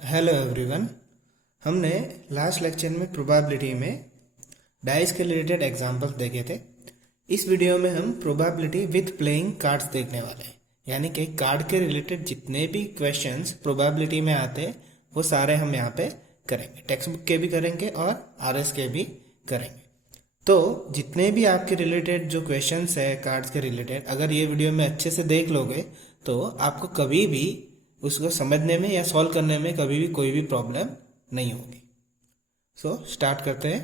Hello everyone. हमने last lecture में probability में डाइस के रिलेटेड एग्जांपल्स देखे थे। इस वीडियो में हम प्रोबेबिलिटी विथ प्लेइंग कार्ड्स देखने वाले हैं, यानी कि कार्ड के रिलेटेड जितने भी क्वेश्चंस प्रोबेबिलिटी में आते हैं वो सारे हम यहाँ पे करेंगे। टेक्स्ट बुक के भी करेंगे और आरएस के भी करेंगे। तो जितने भी आपके रिलेटेड जो क्वेश्चंस है कार्ड्स के रिलेटेड, अगर ये वीडियो में अच्छे से देख लोगे तो आपको कभी भी उसको समझने में या सॉल्व करने में कभी भी कोई भी प्रॉब्लम नहीं होगी। सो स्टार्ट करते हैं।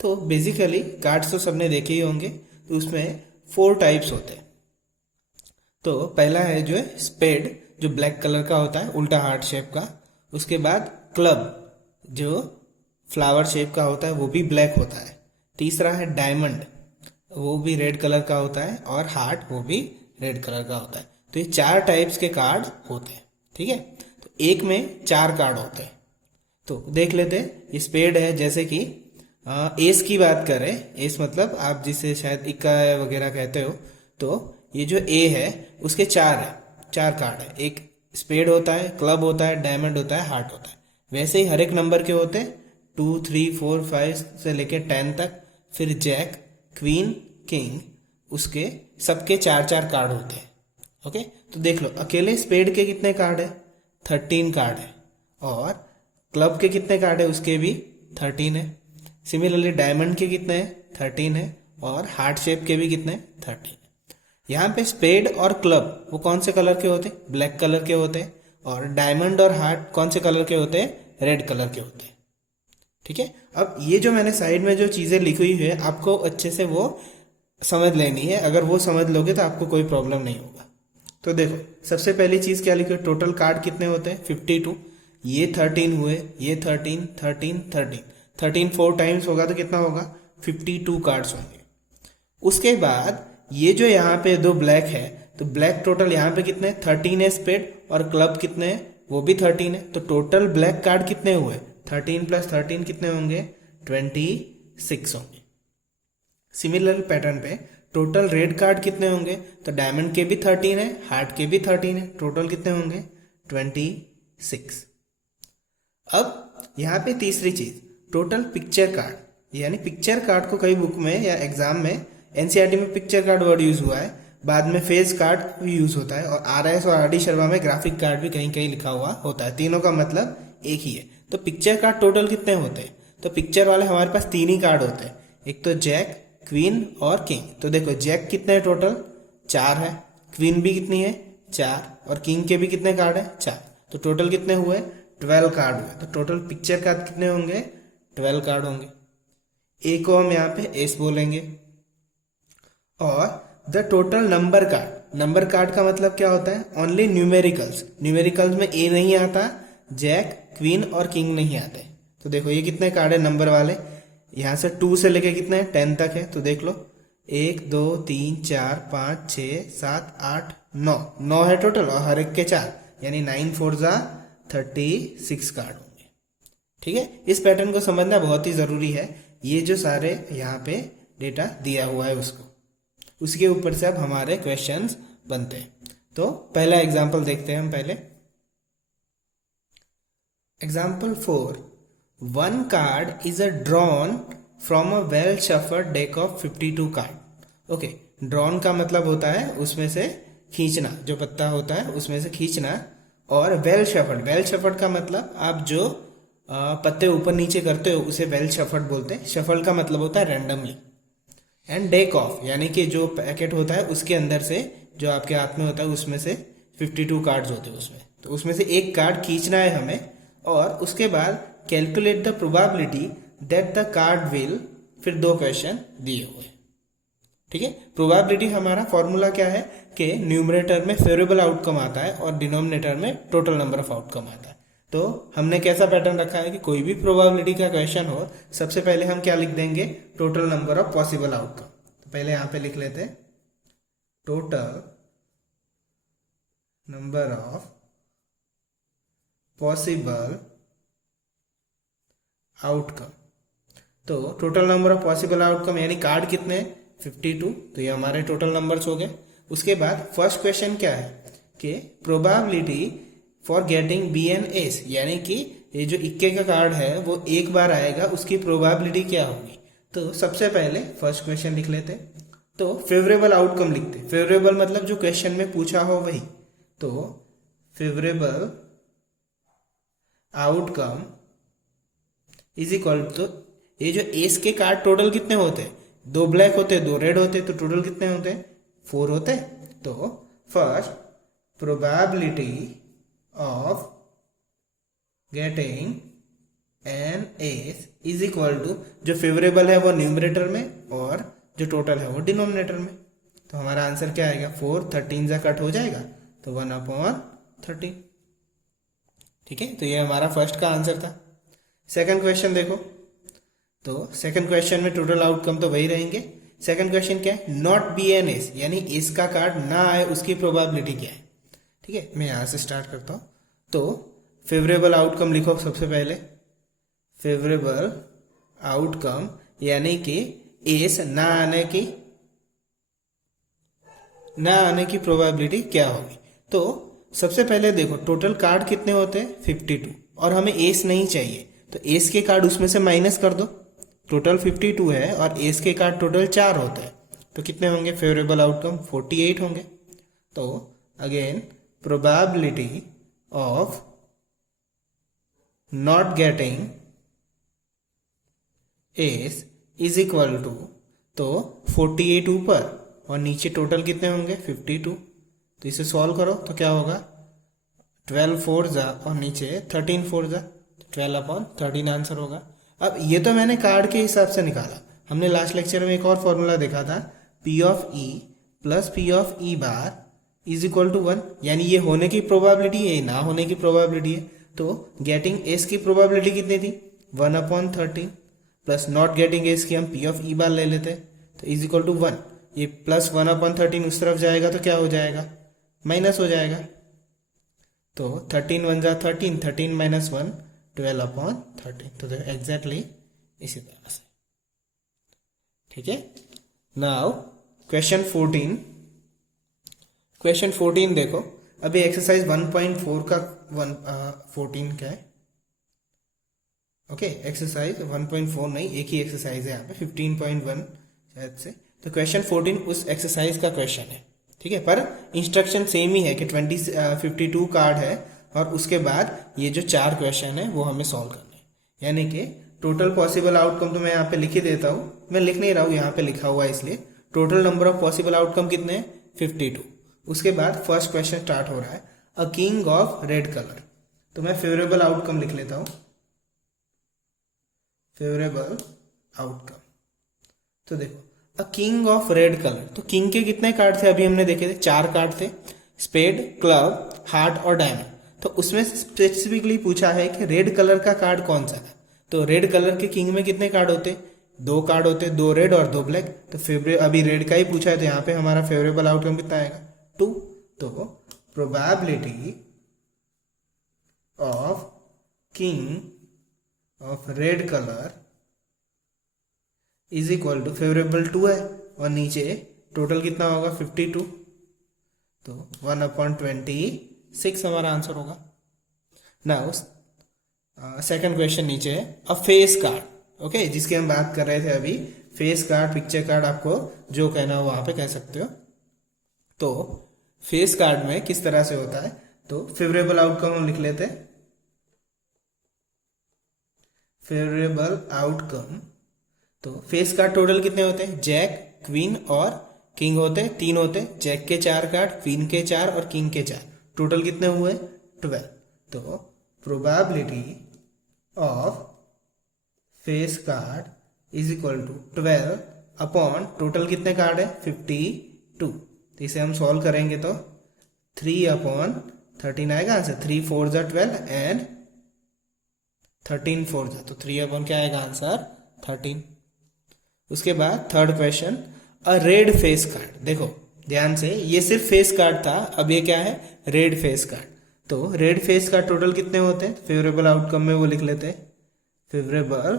तो बेसिकली कार्ड्स तो सबने देखे ही होंगे। तो उसमें 4 टाइप्स होते हैं। तो पहला है जो है स्पेड, जो ब्लैक कलर का होता है, उल्टा हार्ट शेप का। उसके बाद क्लब, जो फ्लावर शेप का होता है, वो भी ब्लैक होता है। तीसरा है डायमंड, वो भी रेड कलर का होता है, और हार्ट वो भी रेड कलर का होता है। तो ये 4 टाइप्स के कार्ड होते हैं, ठीक है। तो एक में 4 कार्ड होते हैं। तो देख लेते हैं। ये स्पेड है, जैसे कि एस की बात करें, एस मतलब आप जिसे शायद इक्का वगैरह कहते हो, तो ये जो ए है उसके 4 है, 4 कार्ड है। एक स्पेड होता है, क्लब होता है, डायमंड होता है, हार्ट होता है। वैसे ही हर एक नंबर के होते हैं, 2, 3, 4, 5 से लेके 10 तक। फिर जैक, क्वीन, किंग, उसके सबके 4-4 कार्ड होते हैं। ओके, तो देख लो, अकेले स्पेड के कितने कार्ड है? 13 कार्ड है। और क्लब के कितने कार्ड है? उसके भी 13 है। सिमिलरली डायमंड के कितने हैं? 13 है। और हार्ट शेप के भी कितने? 13 है। यहाँ पे स्पेड और क्लब वो कौन से कलर के होते हैं? ब्लैक कलर के होते हैं। और डायमंड और हार्ट कौन से कलर के होते हैं? रेड कलर के होते हैं, ठीक है। अब ये जो मैंने साइड में जो चीजें लिखी हुई है, आपको अच्छे से वो समझ लेनी है। अगर वो समझ लोगे तो आपको कोई प्रॉब्लम नहीं होगा। तो देखो, सबसे पहली चीज क्या लिखी है? टोटल कार्ड कितने होते हैं? 52। ये 13 हुए, ये 13, 13, 13, 13 4 टाइम्स होगा तो कितना होगा? 52 कार्ड्स होंगे। उसके बाद ये जो यहाँ पे 2 ब्लैक है, तो ब्लैक टोटल यहाँ पे कितने? 13 है स्पेड, और क्लब कितने हैं? वो भी 13 है। तो टोटल ब्लैक कार्ड कितने हुए? 13 + 13 कितने होंगे? 26 होंगे। सिमिलर पैटर्न पे टोटल रेड कार्ड कितने होंगे? तो डायमंड के भी 13 है, हार्ट के भी 13 है। टोटल कितने होंगे? 26। अब यहाँ पे तीसरी चीज, टोटल पिक्चर कार्ड। यानी पिक्चर कार्ड को कई बुक में या एग्जाम में एनसीईआरटी में पिक्चर कार्ड वर्ड यूज हुआ है, बाद में फेस कार्ड भी यूज होता है, और आरएस और आरडी शर्मा में ग्राफिक कार्ड भी कहीं कहीं लिखा हुआ होता है। तीनों का मतलब एक ही है। तो पिक्चर कार्ड टोटल कितने होते हैं? तो पिक्चर वाले हमारे पास 3 ही कार्ड होते हैं, एक तो जैक, क्वीन और किंग। तो देखो, जैक कितने है टोटल? 4 है। क्वीन भी कितनी है? 4। और किंग के भी कितने कार्ड है? 4। तो टोटल कितने हुए? 12 कार्ड हुए। तो टोटल पिक्चर कार्ड कितने होंगे? 12 कार्ड होंगे। ए को हम यहाँ पे एस बोलेंगे। और the total number card, number card का मतलब क्या होता है? Only numericals. न्यूमेरिकल्स में ए नहीं आता, जैक, क्वीन और किंग नहीं आते। तो देखो, ये कितने कार्ड है नंबर वाले? यहां से 2 से लेके कितने 10 तक है। तो देख लो, 1, 2, 3, 4, 5, 6, 7, 8, 9 है टोटल, और हर एक के 4, यानी 9 4 जा 36 कार्ड होंगे, ठीक है। इस पैटर्न को समझना बहुत ही जरूरी है। ये जो सारे यहाँ पे डेटा दिया हुआ है उसके ऊपर से अब हमारे क्वेश्चंस बनते हैं। तो पहला एग्जाम्पल देखते हैं हम पहले। Example 4, 1 card is a drawn from a well shuffled deck of 52 card. Okay, drawn का मतलब होता है उसमें से खींचना, जो पत्ता होता है उसमें से खींचना। और वेल शफल्ड, वेल शफल्ड का मतलब आप जो पत्ते ऊपर नीचे करते हो उसे वेल शफल्ड बोलते हैं। शफल्ड का मतलब होता है रैंडमली। एंड डेक ऑफ, यानी कि जो पैकेट होता है उसके अंदर से, जो आपके हाथ में होता है उसमें से 52 कार्ड्स होते हैं उसमें, तो उसमें से एक कार्ड खींचना है हमें। और उसके बाद calculate the probability that the card will, फिर 2 क्वेश्चन दिए हुए, ठीक है। प्रोबेबिलिटी हमारा फॉर्मूला क्या है कि न्यूमरेटर में फेवरेबल आउटकम आता है और डिनोमिनेटर में टोटल नंबर ऑफ आउटकम आता है। तो हमने कैसा पैटर्न रखा है कि कोई भी प्रोबेबिलिटी का क्वेश्चन हो, सबसे पहले हम क्या लिख देंगे? Total number of possible outcome. तो पहले यहां पे लिख लेते हैं total number of possible outcome. तो total number of possible outcome यानी कार्ड कितने? 52। तो ये हमारे टोटल नंबर्स हो गए। उसके बाद फर्स्ट क्वेश्चन क्या है कि probability for getting be an ace, यानी कि ये जो इक्के का कार्ड है वो एक बार आएगा, उसकी प्रोबेबिलिटी क्या होगी। तो सबसे पहले फर्स्ट क्वेश्चन लिख लेते, तो फेवरेबल आउटकम लिखते। फेवरेबल मतलब जो क्वेश्चन में पूछा हो वही, तो favourable outcome is equal to, ये जो एस के कार्ड टोटल कितने होते हैं, 2 ब्लैक होते, 2 रेड होते, तो टोटल कितने होते हैं, 4 होते। तो first probability of getting an ace is equal to, जो फेवरेबल है वो न्यूमरेटर में और जो टोटल है वो डिनोमिनेटर में। तो हमारा आंसर क्या आएगा, 4, 13 से कट हो जाएगा तो 1/13। ठीक है, तो ये हमारा फर्स्ट का आंसर था। सेकंड क्वेश्चन देखो, तो सेकंड क्वेश्चन में टोटल आउटकम तो वही रहेंगे। सेकंड क्वेश्चन क्या है, नॉट बी एन एस, यानी एस का कार्ड ना आए उसकी प्रोबेबिलिटी क्या है। ठीक है, मैं यहां से स्टार्ट करता हूं। तो फेवरेबल आउटकम लिखो सबसे पहले, फेवरेबल आउटकम यानी कि एस ना आने की प्रोबेबिलिटी क्या होगी। तो सबसे पहले देखो टोटल कार्ड कितने होते हैं, 52, और हमें एस नहीं चाहिए, तो एस के कार्ड उसमें से माइनस कर दो। टोटल 52 है और एस के कार्ड टोटल 4 होते हैं, तो कितने होंगे फेवरेबल आउटकम, 48 होंगे। तो again probability of not getting ace is equal to, तो 48 ऊपर और नीचे टोटल कितने होंगे 52। तो इसे सॉल्व करो तो क्या होगा, 12 4 जा और नीचे 13 4 जा, 12/13 आंसर होगा। अब ये तो मैंने कार्ड के हिसाब से निकाला। हमने लास्ट लेक्चर में एक और फॉर्मूला देखा था, P of E plus P of E bar is equal to 1, यानी ये होने की प्रोबेबिलिटी है, ना होने की प्रोबेबिलिटी है। तो गेटिंग एस की प्रोबेबिलिटी कितनी थी, 1/13, प्लस नॉट गेटिंग एस की हम P ऑफ E बार ले लेते, तो इज इक्वल टू 1। ये प्लस 1/13 उस तरफ जाएगा तो क्या हो जाएगा, माइनस हो जाएगा। तो 13 1 जा 13, 13 माइनस 1 12/13। तो एग्जैक्टली इसी तरह से। ठीक है, नाउ क्वेश्चन 14। क्वेश्चन 14 देखो, अभी एक्सरसाइज 1.4 का 14 क्या है, ओके एक्सरसाइज 1.4 नहीं, एक ही एक्सरसाइज है यहाँ पे 15.1 शायद से। तो क्वेश्चन 14 उस एक्सरसाइज का क्वेश्चन है। ठीक है, पर इंस्ट्रक्शन सेम ही है कि 52 कार्ड है और उसके बाद ये जो 4 क्वेश्चन है वो हमें सॉल्व करने हैं। यानी कि टोटल पॉसिबल आउटकम तो मैं यहाँ पे लिख ही देता हूँ, मैं लिख नहीं रहा हूँ, यहाँ पे लिखा हुआ है इसलिए। Total number of possible outcome कितने हैं, 52। उसके बाद फर्स्ट क्वेश्चन स्टार्ट हो रहा है, a king of red colour. तो मैं फेवरेबल आउटकम लिख लेता हूँ, फेवरेबल आउटकम। तो देखो a king of red colour, तो किंग के कितने कार्ड थे, अभी हमने देखे थे 4 कार्ड थे, स्पेड, क्लब, हार्ट और डायमंड। तो उसमें स्पेसिफिकली पूछा है कि रेड कलर का कार्ड कौन सा था। तो रेड कलर के किंग में कितने कार्ड होते, 2 कार्ड होते, 2 रेड और 2 ब्लैक। तो अभी रेड का ही पूछा है, तो यहाँ पे हमारा फेवरेबल आउटकम कितना आएगा, 2। तो probability of king of red colour is equal to, favourable 2 है और नीचे टोटल कितना होगा 52, तो 1/26 हमारा आंसर होगा। नाउ सेकंड क्वेश्चन नीचे है, अ फेस कार्ड, ओके जिसकी हम बात कर रहे थे अभी, फेस कार्ड, पिक्चर कार्ड, आपको जो कहना हो वहां पे कह सकते हो। तो फेस कार्ड में किस तरह से होता है, तो फेवरेबल आउटकम हम लिख लेते हैं, फेवरेबल आउटकम। तो फेस कार्ड टोटल कितने होते हैं, जैक, क्वीन और किंग होते हैं, 3 होते हैं। जैक के 4 कार्ड, क्वीन के 4 और किंग के 4, टोटल कितने हुए 12। तो probability of face card is equal to 12 upon total कितने कार्ड है 52। तो इसे हम सॉल्व करेंगे तो 3/13 आएगा आंसर, 3 4 जा 12 एंड 13 4 जा, तो 3 क्या आएगा आंसर 13। उसके बाद थर्ड क्वेश्चन, अ रेड फेस कार्ड। देखो ध्यान से, ये सिर्फ फेस कार्ड था, अब ये क्या है, रेड फेस कार्ड। तो रेड फेस कार्ड टोटल कितने होते हैं, फेवरेबल आउटकम में वो लिख लेते हैं, फेवरेबल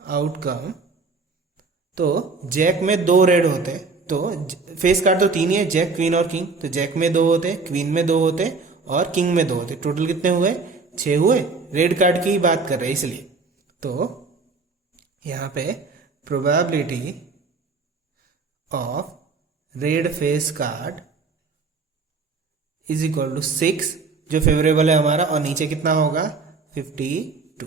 आउटकम। तो जैक में 2 रेड होते, तो फेस कार्ड तो 3 ही है, जैक, क्वीन और किंग। तो जैक में 2 होते, क्वीन में 2 होते और किंग में 2 होते, टोटल कितने हुए 6 हुए। रेड कार्ड की ही बात कर रहे हैं इसलिए, तो यहाँ पे probability of red face card is equal to 6, जो फेवरेबल है हमारा, और नीचे कितना होगा 52,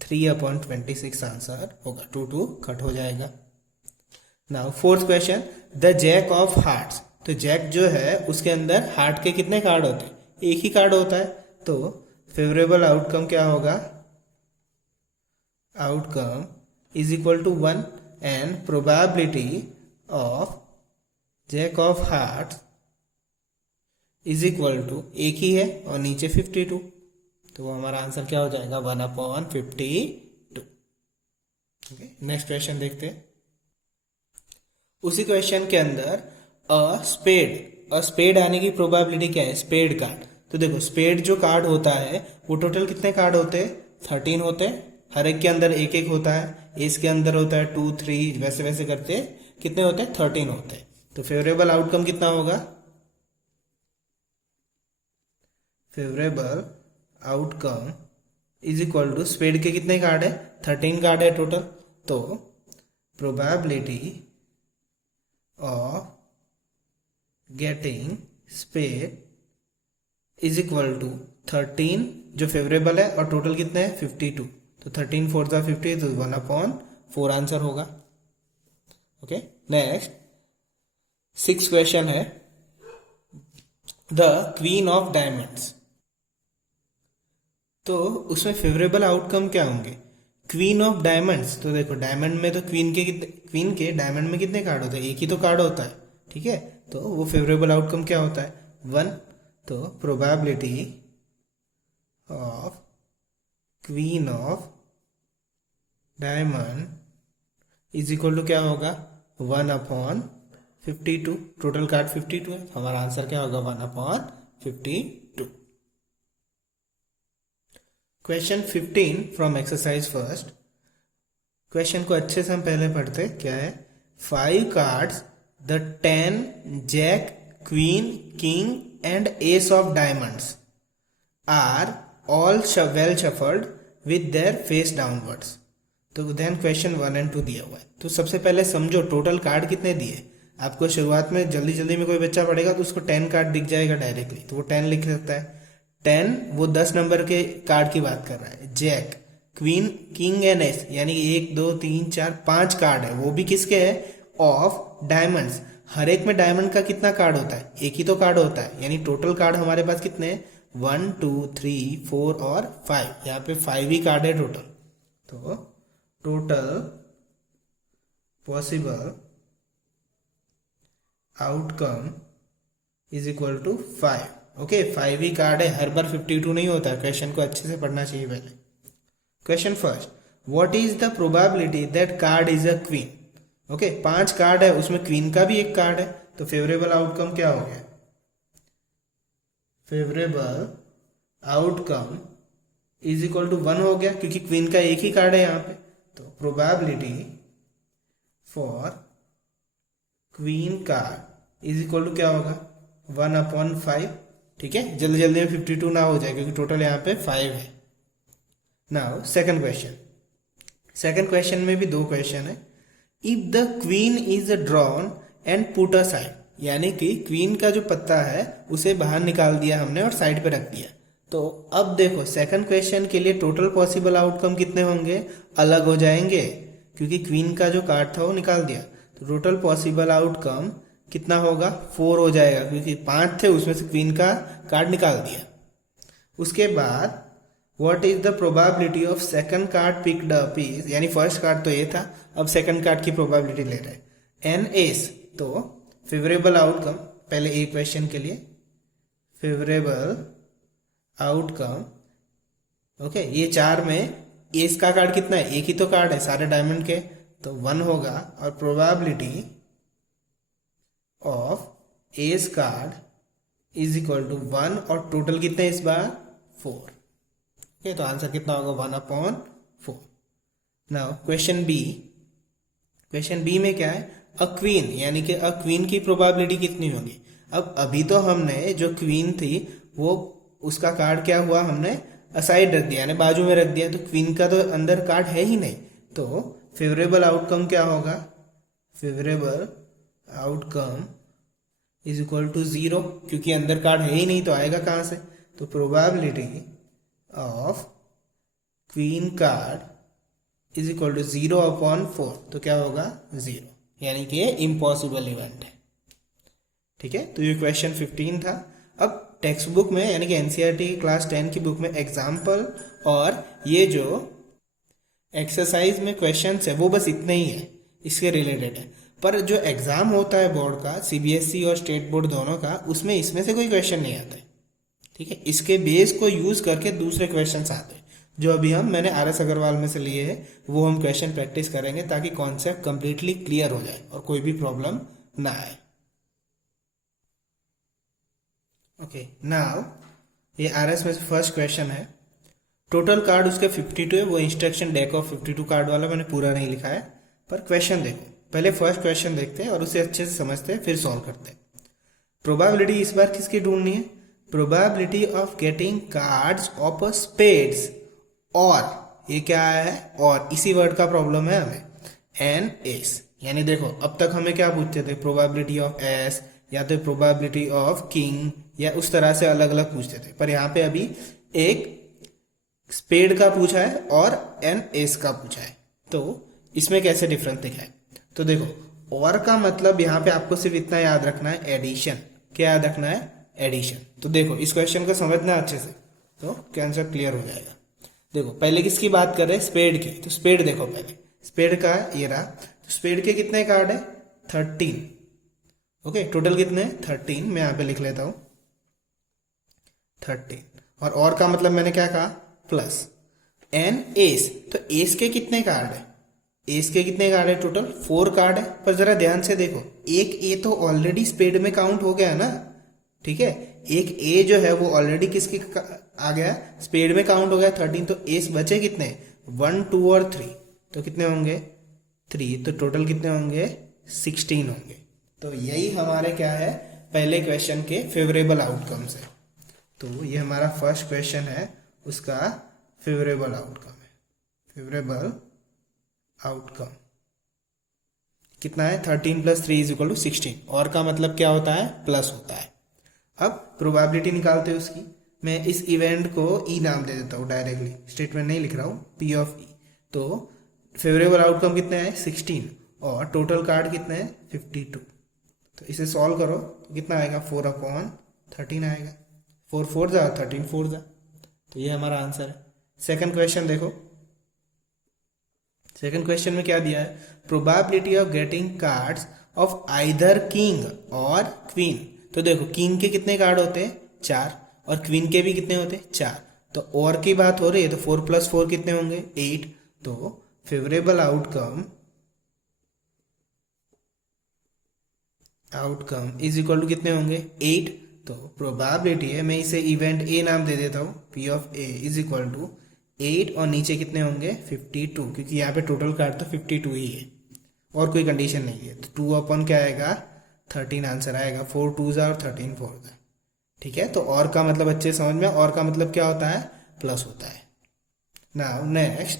3/26 आंसर होगा, 2 कट हो जाएगा। Now fourth question, the jack of hearts, तो जैक जो है उसके अंदर हार्ट के कितने कार्ड होते हैं, एक ही कार्ड होता है, तो फेवरेबल आउटकम क्या होगा, outcome is equal to 1 and probability of jack of hearts is equal to, एक ही है और नीचे 52, तो वो हमारा आंसर क्या हो जाएगा 1/52। ओके, नेक्स्ट क्वेश्चन देखते हैं। उसी क्वेश्चन के अंदर अ स्पेड आने की प्रोबेबिलिटी क्या है, स्पेड कार्ड, तो देखो स्पेड जो कार्ड होता है वो टोटल कितने कार्ड होते हैं, 13 होते हैं, हर एक के अंदर एक एक होता है, एस के अंदर होता है 2 3, वैसे वैसे करते कितने होते हैं 13 होते हैं, तो फेवरेबल आउटकम कितना होगा, favourable outcome is equal to, spade के कितने कार्ड है 13 कार्ड है टोटल, तो probability of getting spade is equal to 13 जो फेवरेबल है और टोटल कितने हैं 52, तो 13 4 50, तो 1/4 आंसर होगा। ओके, नेक्स्ट 6th क्वेश्चन है, द क्वीन ऑफ डायमंड्स, तो उसमें फेवरेबल आउटकम क्या होंगे, क्वीन ऑफ डायमंड्स, तो देखो डायमंड में तो क्वीन के डायमंड में कितने कार्ड होते हैं, एक ही तो कार्ड होता है, ठीक है, तो वो फेवरेबल आउटकम क्या होता है 1, तो probability of queen of diamond is equal to क्या होगा 1/52, टोटल कार्ड 52 है, हमारा आंसर क्या होगा 1/52। Question 15 from exercise first, question को अच्छे से हम पहले पढ़ते, क्या है, 5 cards the 10 jack queen king and ace of diamonds are all well shuffled with their face downwards, तो देन क्वेश्चन 1 and 2 दिया हुआ है, तो सबसे पहले समझो टोटल कार्ड कितने दिए, आपको शुरुआत में जल्दी जल्दी में कोई बच्चा पढ़ेगा तो उसको 10 कार्ड दिख जाएगा डायरेक्टली, तो वो 10 लिख सकता है, 10 वो 10 नंबर के कार्ड की बात कर रहा है, jack queen king and ace यानी 1 2 3 4 5 कार्ड है, वो भी किसके है ऑफ डायमंड्स, हर एक में डायमंड का कितना कार्ड होता है, एक ही तो कार्ड होता है, यानी टोटल कार्ड हमारे पास कितने हैं 1 2 3 4 और 5, यहाँ पे 5 ही कार्ड है टोटल, तो total possible outcome is equal to 5। Okay, 5 ही कार्ड है, हर बार 52 नहीं होता है, क्वेश्चन को अच्छे से पढ़ना चाहिए पहले। Question first, what is the probability that card is a queen, okay 5 card है, उसमें क्वीन का भी एक कार्ड है, तो फेवरेबल आउटकम क्या हो गया, favourable outcome is equal to 1 हो गया, क्योंकि क्वीन का एक ही कार्ड है यहाँ पे, तो probability for queen card is equal to क्या होगा 1/5, ठीक है, जल्दी जल्दी में 52 ना हो जाए क्योंकि टोटल यहाँ पे 5 है। Now second question, second question में भी 2 क्वेश्चन है, if the queen is drawn and put aside, यानी कि क्वीन का जो पत्ता है उसे बाहर निकाल दिया हमने और साइड पे रख दिया, तो अब देखो सेकंड क्वेश्चन के लिए टोटल पॉसिबल आउटकम कितने होंगे, अलग हो जाएंगे, क्योंकि क्वीन का जो कार्ड था वो निकाल दिया, तो टोटल पॉसिबल आउटकम कितना होगा 4 हो जाएगा, क्योंकि 5 थे उसमें से क्वीन का कार्ड निकाल दिया। उसके बाद what is the probability of second card picked up is, यानी फर्स्ट कार्ड तो ये था, अब सेकंड कार्ड की प्रोबेबिलिटी ले रहे हैं एन एस, तो फेवरेबल आउटकम पहले ए क्वेश्चन के लिए फेवरेबल आउटकम, ओके ये 4 में एस का कार्ड कितना है, एक ही तो कार्ड है सारे डायमंड के, तो 1 होगा, और probability of ace card is equal to 1, और टोटल कितने इस बार 4, ओके तो आंसर कितना होगा 1/4। Now question B, question B में क्या है, अ क्वीन, यानी कि अ क्वीन की प्रोबेबिलिटी कितनी होगी, अब अभी तो हमने जो क्वीन थी वो उसका कार्ड क्या हुआ, हमने असाइड रख दिया यानी बाजू में रख दिया, तो क्वीन का तो अंदर कार्ड है ही नहीं, तो फेवरेबल आउटकम क्या होगा, favourable outcome is equal to 0, क्योंकि अंदर कार्ड है ही नहीं तो आएगा कहां से, तो probability of queen card is equal to 0/4, तो क्या होगा 0, यानी कि ये इम्पॉसिबल इवेंट है। ठीक है, तो ये क्वेश्चन 15 था। अब टेक्स्ट बुक में यानी कि एनसीईआरटी क्लास 10 की बुक में एग्जाम्पल और ये जो एक्सरसाइज में क्वेश्चन है वो बस इतने ही है, इसके रिलेटेड है, पर जो एग्जाम होता है बोर्ड का, सीबीएसई और स्टेट बोर्ड दोनों का, उसमें इसमें से कोई क्वेश्चन नहीं आता है। ठीक है, इसके बेस को यूज करके दूसरे क्वेश्चंस आते हैं, जो अभी मैंने आर.एस. अग्रवाल में से लिए हैं, वो हम क्वेश्चन प्रैक्टिस करेंगे ताकि कॉन्सेप्ट कंप्लीटली क्लियर हो जाए और कोई भी प्रॉब्लम ना आए। ओके, नाउ ये आर.एस. में से फर्स्ट क्वेश्चन है, टोटल कार्ड उसके 52 है, वो इंस्ट्रक्शन डेक ऑफ 52 कार्ड वाला मैंने पूरा नहीं लिखा है, पर क्वेश्चन देखो, पहले फर्स्ट क्वेश्चन देखते हैं और उसे अच्छे से समझते हैं, फिर सॉल्व करते हैं। प्रोबेबिलिटी इस बार किसकी ढूंढनी है, probability of getting cards of a spades, और ये क्या है, और इसी वर्ड का प्रॉब्लम है हमें, एन एस, यानी देखो अब तक हमें क्या पूछते थे, प्रोबेबिलिटी ऑफ एस या तो प्रोबेबिलिटी ऑफ किंग, या उस तरह से अलग अलग पूछते थे, पर यहाँ पे अभी एक स्पेड का पूछा है और एन एस का पूछा है, तो इसमें कैसे डिफरेंस दिखाए, तो देखो और का मतलब यहाँ पे आपको सिर्फ इतना याद रखना है, एडिशन, क्या याद रखना है, एडिशन। तो देखो इस क्वेश्चन को समझना अच्छे से, तो कैंसर क्लियर हो जाएगा। देखो पहले किसकी बात कर रहे हैं, स्पेड की, तो स्पेड देखो पहले, स्पेड का ये रहा, तो स्पेड के कितने कार्ड है, 13, ओके, टोटल कितने हैं 13, मैं यहाँ पे लिख लेता हूँ 13, और का मतलब मैंने क्या कहा, प्लस एन एस, तो एस के कितने कार्ड है, एस के कितने कार्ड है, टोटल 4 कार्ड है, पर जरा ध्यान से देखो, एक ए तो ऑलरेडी स्पेड में काउंट हो गया ना, ठीक है, एक ए जो है वो ऑलरेडी किसकी आ गया, स्पेड में काउंट हो गया 13, तो एस बचे कितने, 1 2 और 3, तो कितने होंगे 3, तो टोटल कितने होंगे 16 होंगे। तो यही हमारे क्या है, पहले क्वेश्चन के फेवरेबल आउटकम्स है, तो ये हमारा फर्स्ट क्वेश्चन है, उसका फेवरेबल आउटकम है, फेवरेबल आउटकम कितना है, 13 + 3 = 16, और का मतलब क्या होता है, प्लस होता है। अब प्रोबेबिलिटी निकालते हैं उसकी, मैं इस इवेंट को ई नाम दे देता हूँ डायरेक्टली, स्टेटमेंट नहीं लिख रहा हूँ, पी ऑफ ई, तो फेवरेबल आउटकम कितने हैं 16, और टोटल कार्ड कितने हैं 52, तो इसे सॉल्व करो तो कितना आएगा 4/13 आएगा, 4 4 जा 13 4 जा, तो ये हमारा आंसर है। सेकंड क्वेश्चन देखो, सेकंड क्वेश्चन में क्या दिया है, probability of getting cards of either king और क्वीन, तो देखो किंग के कितने कार्ड होते हैं 4, और क्वीन के भी कितने होते हैं 4, तो और की बात हो रही है, तो 4 + 4 कितने होंगे 8, तो favourable outcome is equal to कितने होंगे 8, तो प्रोबेबिलिटी है, मैं इसे इवेंट ए नाम दे देता हूँ, P of A is equal to 8, और नीचे कितने होंगे 52, क्योंकि यहाँ पे टोटल कार्ड तो 52 ही है और कोई कंडीशन नहीं है, तो 2 क्या आएगा 13 आंसर आएगा, 4 2 और 13 4, ठीक है। तो और का मतलब अच्छे समझ में, और का मतलब क्या होता है, प्लस होता है। Now next,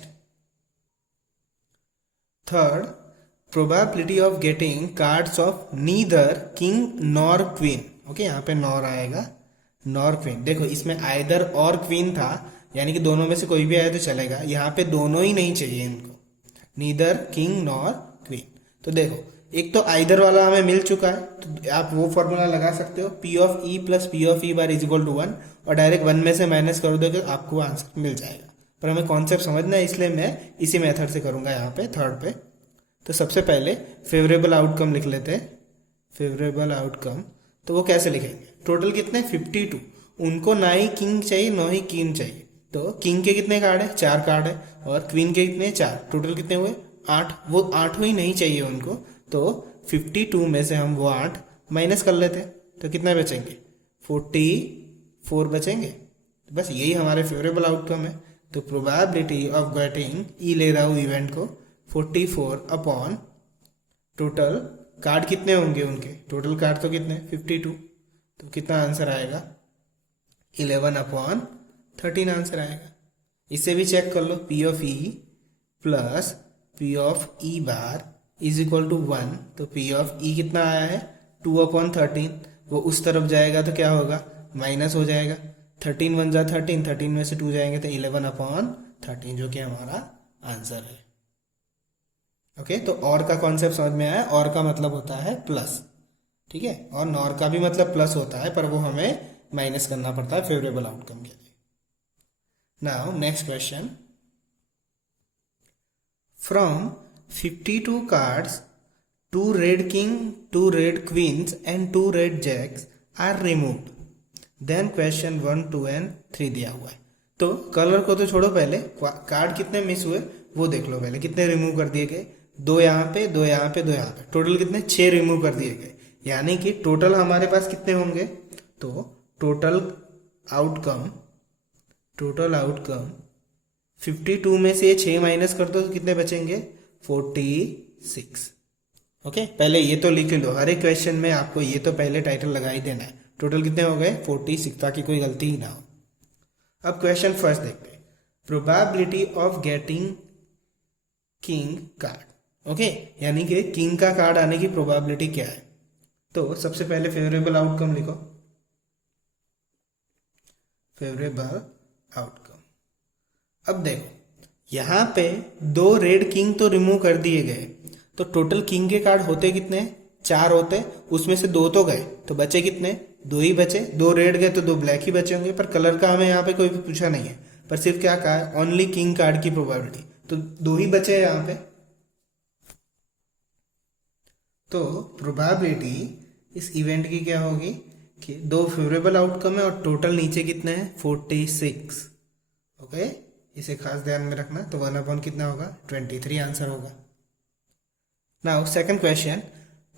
third, probability of getting cards of neither king nor queen, okay, यहाँ पे नॉर आएगा, नॉर क्वीन, देखो इसमें आइदर और क्वीन था, यानी कि दोनों में से कोई भी आए तो चलेगा, यहाँ पे दोनों ही नहीं चाहिए इनको, नीदर किंग नॉर क्वीन, तो देखो एक तो आइदर वाला हमें मिल चुका है, तो आप वो फॉर्मूला लगा सकते हो, P of E plus P of E bar is equal to 1, और डायरेक्ट 1 में से माइनस कर दोगे तो आपको आंसर मिल जाएगा, पर हमें कॉन्सेप्ट समझना है, इसलिए मैं इसी मेथड से करूंगा यहाँ पे थर्ड पे। तो सबसे पहले फेवरेबल आउटकम लिख लेते हैं, फेवरेबल आउटकम, तो वो कैसे लिखेंगे, टोटल कितने 52, उनको ना ही किंग चाहिए ना ही क्वीन चाहिए, तो किंग के कितने कार्ड है 4 कार्ड है, और क्वीन के कितने 4, टोटल कितने हुए 8, वो 8 ही नहीं चाहिए उनको, तो 52 में से हम वो 8 माइनस कर लेते हैं, तो कितने बचेंगे 44 बचेंगे, तो बस यही हमारे फेवरेबल आउटकम है। तो प्रोबेबिलिटी ऑफ गेटिंग, ई ले रहा हूँ इवेंट को, 44 अपॉन टोटल कार्ड कितने होंगे उनके, टोटल कार्ड तो कितने 52, तो कितना आंसर आएगा 11/13 आंसर आएगा। इससे भी चेक कर लो, P of E plus P of E bar is equal to 1। तो पी ऑफ ई कितना आया है 2/13, वो उस तरफ जाएगा तो क्या होगा माइनस हो जाएगा। 13 1 जा 13, 13 में से 2 जाएंगे तो 11/13 जो कि हमारा आंसर है। ओके, तो और का कॉन्सेप्ट समझ में आया। और का मतलब होता है प्लस, ठीक है, और नॉर का भी मतलब प्लस होता है, पर वो हमें माइनस करना पड़ता है फेवरेबल आउटकम के लिए। Now next question, from 52 cards 2 red king, 2 red queens and 2 red jacks are removed, then question 1 2 and 3 दिया हुआ है। तो कलर को तो छोड़ो, पहले कार्ड कितने मिस हुए वो देख लो। पहले कितने रिमूव कर दिए गए, 2 यहाँ पे, 2 यहाँ पे, 2 यहाँ पे, टोटल कितने 6 रिमूव कर दिए गए। यानी कि टोटल हमारे पास कितने होंगे, तो टोटल आउटकम 52 में से 6 माइनस कर दो तो कितने बचेंगे 46। ओके, पहले ये तो लिख लो, हर एक क्वेश्चन में आपको ये तो पहले टाइटल लगा ही देना है। टोटल कितने हो गए 46, ताकि कोई गलती ही ना हो। अब क्वेश्चन फर्स्ट देखते हैं, probability of getting king card. Okay, यानी कि किंग का कार्ड आने की प्रोबेबिलिटी क्या है। तो सबसे पहले फेवरेबल आउटकम लिखो, फेवरेबल आउटकम। अब देखो यहां पे 2 रेड किंग तो रिमूव कर दिए गए, तो टोटल किंग के कार्ड होते कितने 4 होते, उसमें से 2 तो गए, तो बचे कितने 2 ही बचे। 2 रेड गए तो 2 ब्लैक ही बचे होंगे, पर कलर का हमें यहाँ पे कोई भी पूछा नहीं है, पर सिर्फ क्या कहा है ओनली किंग कार्ड की प्रोबेबिलिटी, तो 2 ही बचे यहाँ पे। तो प्रोबेबिलिटी इस इवेंट की क्या होगी कि 2 फेवरेबल आउटकम है और टोटल नीचे कितने हैं 46। ओके, इसे खास ध्यान में रखना। तो 1/, कितना होगा 23 आंसर होगा। Now second question,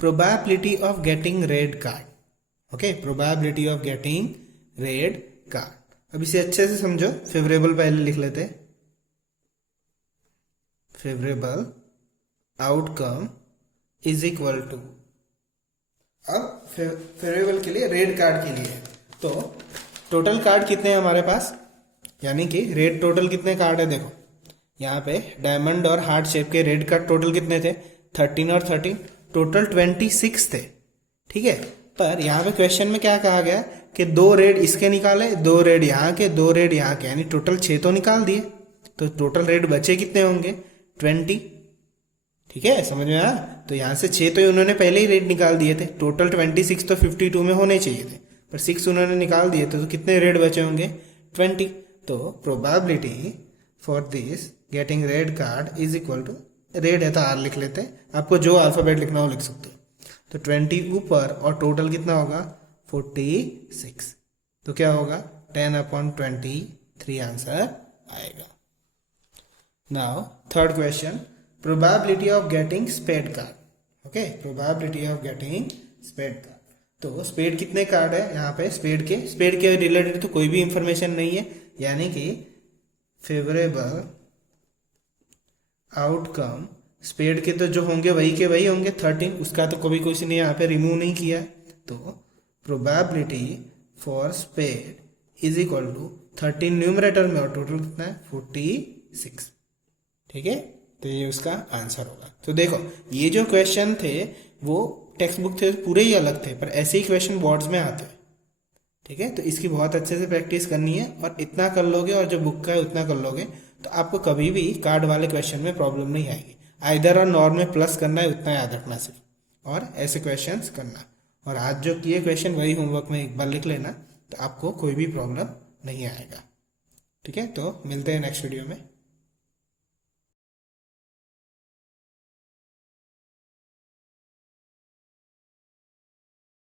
probability of getting red card. Okay, probability of getting red card. अब इसे अच्छे से समझो, फेवरेबल पहले लिख लेते, favourable outcome is equal to, अब फेवरेबल के लिए रेड कार्ड के लिए तो टोटल कार्ड कितने हैं हमारे पास, यानी कि रेड टोटल कितने कार्ड है। देखो यहाँ पे डायमंड और हार्ट शेप के रेड कार्ड टोटल कितने थे 13 और 13, टोटल 26 थे। ठीक है, पर यहाँ पे क्वेश्चन में क्या कहा गया कि 2 रेड इसके निकाले, 2 रेड यहाँ के, 2 रेड यहाँ के, यानी टोटल 6 तो निकाल दिए, तो टोटल रेड बचे कितने होंगे 20। ठीक है, समझ में आया। तो यहाँ से 6 तो उन्होंने पहले ही रेड निकाल दिए थे, टोटल 26 तो 52 में होने चाहिए थे, पर 6 उन्होंने निकाल दिए थे, तो कितने रेड बचे होंगे 20। तो probability for this getting red card is equal to, red है तो आर लिख लेते, आपको जो अल्फाबेट लिखना हो लिख सकते हो। तो 20 ऊपर और टोटल कितना होगा 46, तो क्या होगा 10/23 आंसर आएगा। Now third question, probability of getting spade card. Okay, probability of getting spade card. तो स्पेड कितने कार्ड है यहाँ पे, स्पेड के रिलेटेड तो कोई भी इंफॉर्मेशन नहीं है, यानी कि फेवरेबल आउटकम स्पेड के तो जो होंगे वही के वही होंगे 13, उसका तो कभी किसी ने यहाँ पे रिमूव नहीं किया। तो probability for spade is equal to 13 numerator में और टोटल कितना है 46। ठीक है, तो ये उसका आंसर होगा। तो देखो ये जो क्वेश्चन थे वो टेक्स्ट बुक थे पूरे ही अलग थे, पर ऐसे ही क्वेश्चन बोर्ड्स में आते हैं। ठीक है, तो इसकी बहुत अच्छे से प्रैक्टिस करनी है, और इतना कर लोगे और जो बुक का है उतना कर लोगे तो आपको कभी भी कार्ड वाले क्वेश्चन में प्रॉब्लम नहीं आएगी। आइदर और नॉर में प्लस करना है, उतना याद रखना सिर्फ, और ऐसे क्वेश्चंस करना। और आज जो किए क्वेश्चन वही होमवर्क में एक बार लिख लेना, तो आपको कोई भी प्रॉब्लम नहीं आएगा। ठीक है, तो मिलते हैं नेक्स्ट वीडियो में।